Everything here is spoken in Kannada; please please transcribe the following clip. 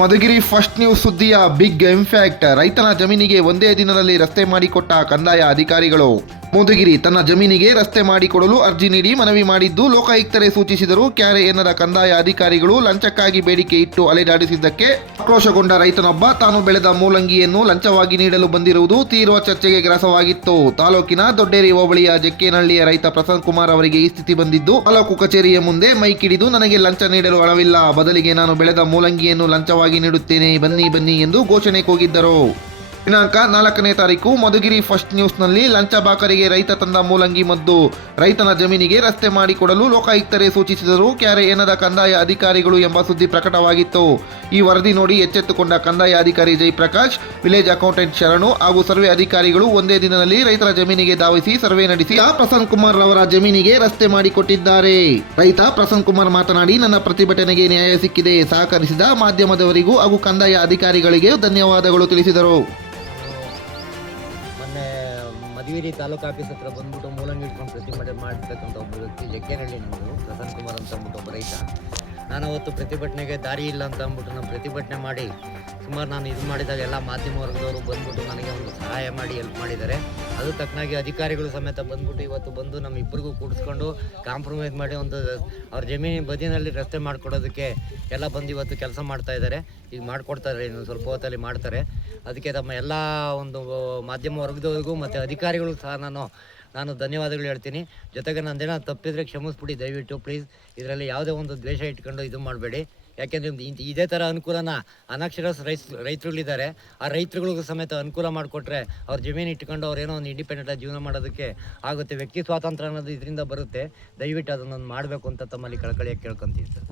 ಮಧುಗಿರಿ ಫಸ್ಟ್ ನ್ಯೂಸ್ ಸುದ್ದಿಯ ಬಿಗ್ ಇಂಪ್ಯಾಕ್ಟ್. ರೈತನ ಜಮೀನಿಗೆ ಒಂದೇ ದಿನದಲ್ಲಿ ರಸ್ತೆ ಮಾಡಿಕೊಟ್ಟ ಕಂದಾಯ ಅಧಿಕಾರಿಗಳು. ಮಧುಗಿರಿ ತನ್ನ ಜಮೀನಿಗೆ ರಸ್ತೆ ಮಾಡಿಕೊಡಲು ಅರ್ಜಿ ನೀಡಿ ಮನವಿ ಮಾಡಿದ್ದು ಲೋಕಾಯುಕ್ತರೇ ಸೂಚಿಸಿದರು. ಕ್ಯಾರೆ ಎನ್ನದ ಕಂದಾಯ ಅಧಿಕಾರಿಗಳು ಲಂಚಕ್ಕಾಗಿ ಬೇಡಿಕೆ ಇಟ್ಟು ಅಲೆದಾಡಿಸಿದ್ದಕ್ಕೆ ಆಕ್ರೋಶಗೊಂಡ ರೈತನೊಬ್ಬ ತಾನು ಬೆಳೆದ ಮೂಲಂಗಿಯನ್ನು ಲಂಚವಾಗಿ ನೀಡಲು ಬಂದಿರುವುದು ತೀವ್ರ ಚರ್ಚೆಗೆ ಗ್ರಾಸವಾಗಿತ್ತು. ತಾಲೂಕಿನ ದೊಡ್ಡೇರಿ ಹೋಬಳಿಯ ಜಕ್ಕೇನಹಳ್ಳಿಯ ರೈತ ಪ್ರಸನ್ನ ಕುಮಾರ್ ಅವರಿಗೆ ಈ ಸ್ಥಿತಿ ಬಂದಿದ್ದು ತಾಲೂಕು ಕಚೇರಿಯ ಮುಂದೆ ಮೈಕಿಡಿದು ನನಗೆ ಲಂಚ ನೀಡಲು ಹಣವಿಲ್ಲ, ಬದಲಿಗೆ ನಾನು ಬೆಳೆದ ಮೂಲಂಗಿಯನ್ನು ಲಂಚವಾಗಿ ನೀಡುತ್ತೇನೆ, ಬನ್ನಿ ಬನ್ನಿ ಎಂದು ಘೋಷಣೆ ಕೂಗಿದ್ದರು. ದಿನಾಂಕ 4ನೇ ತಾರೀಕು ಮಧುಗಿರಿ ಫಸ್ಟ್ ನ್ಯೂಸ್ನಲ್ಲಿ ಲಂಚ ಬಾಕರಿಗೆ ರೈತ ತಂದ ಮೂಲಂಗಿ ಮದ್ದು ರೈತನ ಜಮೀನಿಗೆ ರಸ್ತೆ ಮಾಡಿಕೊಡಲು ಲೋಕಾಯುಕ್ತರೇ ಸೂಚಿಸಿದರು. ಕ್ಯಾರೆ ಎನ್ನದ ಕಂದಾಯ ಅಧಿಕಾರಿಗಳು ಎಂಬ ಸುದ್ದಿ ಪ್ರಕಟವಾಗಿತ್ತು. ಈ ವರದಿ ನೋಡಿ ಎಚ್ಚೆತ್ತುಕೊಂಡ ಕಂದಾಯ ಅಧಿಕಾರಿ ಜಯಪ್ರಕಾಶ್, ವಿಲೇಜ್ ಅಕೌಂಟೆಂಟ್ ಶರಣು ಹಾಗೂ ಸರ್ವೆ ಅಧಿಕಾರಿಗಳು ಒಂದೇ ದಿನದಲ್ಲಿ ರೈತರ ಜಮೀನಿಗೆ ಧಾವಿಸಿ ಸರ್ವೆ ನಡೆಸಿ ಪ್ರಸನ್ನ ಕುಮಾರ್ ಅವರ ಜಮೀನಿಗೆ ರಸ್ತೆ ಮಾಡಿಕೊಟ್ಟಿದ್ದಾರೆ. ರೈತ ಪ್ರಸನ್ನ ಕುಮಾರ್ ಮಾತನಾಡಿ, ನನ್ನ ಪ್ರತಿಭಟನೆಗೆ ನ್ಯಾಯ ಸಿಕ್ಕಿದೆ, ಸಹಕರಿಸಿದ ಮಾಧ್ಯಮದವರಿಗೂ ಹಾಗೂ ಕಂದಾಯ ಅಧಿಕಾರಿಗಳಿಗೆ ಧನ್ಯವಾದಗಳು ತಿಳಿಸಿದರು. ಮಧುಗಿರಿ ತಾಲೂಕು ಆಫೀಸ್ ಹತ್ರ ಬಂದ್ಬಿಟ್ಟು ಮೂಲಂಗಿ ಇಟ್ಕೊಂಡು ಪ್ರತಿಭಟನೆ ಮಾಡ್ತಕ್ಕಂಥ ಒಬ್ಬ ವ್ಯಕ್ತಿ ಜಕ್ಕೇನಹಳ್ಳಿ ನಮ್ಮದು ಪ್ರಸನ್ನ ಕುಮಾರ್ ಅಂತ ಅಂದ್ಬಿಟ್ಟು ಒಬ್ಬ ರೈತ. ನಾನು ಅವತ್ತು ಪ್ರತಿಭಟನೆಗೆ ದಾರಿ ಇಲ್ಲ ಅಂತ ಅಂದ್ಬಿಟ್ಟು ನಾನು ಪ್ರತಿಭಟನೆ ಮಾಡಿ ಸುಮಾರು ನಾನು ಇದು ಮಾಡಿದಾಗ ಎಲ್ಲ ಮಾಧ್ಯಮ ವರ್ಗದವರು ಬಂದ್ಬಿಟ್ಟು ನನಗೆ ಒಂದು ಸಹಾಯ ಮಾಡಿ ಹೆಲ್ಪ್ ಮಾಡಿದ್ದಾರೆ. ಅದು ತಕ್ಕನಾಗಿ ಅಧಿಕಾರಿಗಳು ಸಮೇತ ಬಂದ್ಬಿಟ್ಟು ಇವತ್ತು ಬಂದು ನಮ್ಮ ಇಬ್ಬರಿಗೂ ಕೂಡಿಸ್ಕೊಂಡು ಕಾಂಪ್ರಮೈಸ್ ಮಾಡಿ ಒಂದು ಅವ್ರ ಜಮೀನಿನ ಬದಿನಲ್ಲಿ ರಸ್ತೆ ಮಾಡಿಕೊಡೋದಕ್ಕೆ ಎಲ್ಲ ಬಂದು ಇವತ್ತು ಕೆಲಸ ಮಾಡ್ತಾ ಇದ್ದಾರೆ. ಈಗ ಮಾಡಿಕೊಡ್ತಾರೆ, ಇನ್ನು ಸ್ವಲ್ಪ ಹೊತ್ತಲ್ಲಿ ಮಾಡ್ತಾರೆ. ಅದಕ್ಕೆ ತಮ್ಮ ಎಲ್ಲ ಒಂದು ಮಾಧ್ಯಮ ವರ್ಗದವರಿಗೂ ಮತ್ತು ಅಧಿಕಾರಿಗಳಿಗೂ ಸಹ ನಾನು ಧನ್ಯವಾದಗಳು ಹೇಳ್ತೀನಿ. ಜೊತೆಗೆ ನಂದೇನೋ ತಪ್ಪಿದರೆ ಕ್ಷಮಿಸ್ಬಿಡಿ ದಯವಿಟ್ಟು ಪ್ಲೀಸ್. ಇದರಲ್ಲಿ ಯಾವುದೇ ಒಂದು ದ್ವೇಷ ಇಟ್ಕೊಂಡು ಇದು ಮಾಡಬೇಡಿ. ಯಾಕೆಂದರೆ ಇದೇ ಥರ ಅನುಕೂಲನ ಅನಕ್ಷರಸ್ಥ ರೈತರುಗಳಿದ್ದಾರೆ, ಆ ರೈತರುಗಳಿಗೂ ಸಮೇತ ಅನುಕೂಲ ಮಾಡಿಕೊಟ್ರೆ ಅವ್ರ ಜಮೀನು ಇಟ್ಕೊಂಡು ಅವ್ರೇನೋ ಒಂದು ಇಂಡಿಪೆಂಡೆಂಟಾಗಿ ಜೀವನ ಮಾಡೋದಕ್ಕೆ ಆಗುತ್ತೆ. ವ್ಯಕ್ತಿ ಸ್ವಾತಂತ್ರ್ಯ ಅನ್ನೋದು ಇದರಿಂದ ಬರುತ್ತೆ. ದಯವಿಟ್ಟು ಅದನ್ನು ಮಾಡಬೇಕು ಅಂತ ತಮ್ಮಲ್ಲಿ ಕಳಕಳಿಯಾಗಿ ಕೇಳ್ಕೊತೀವಿ ಸರ್.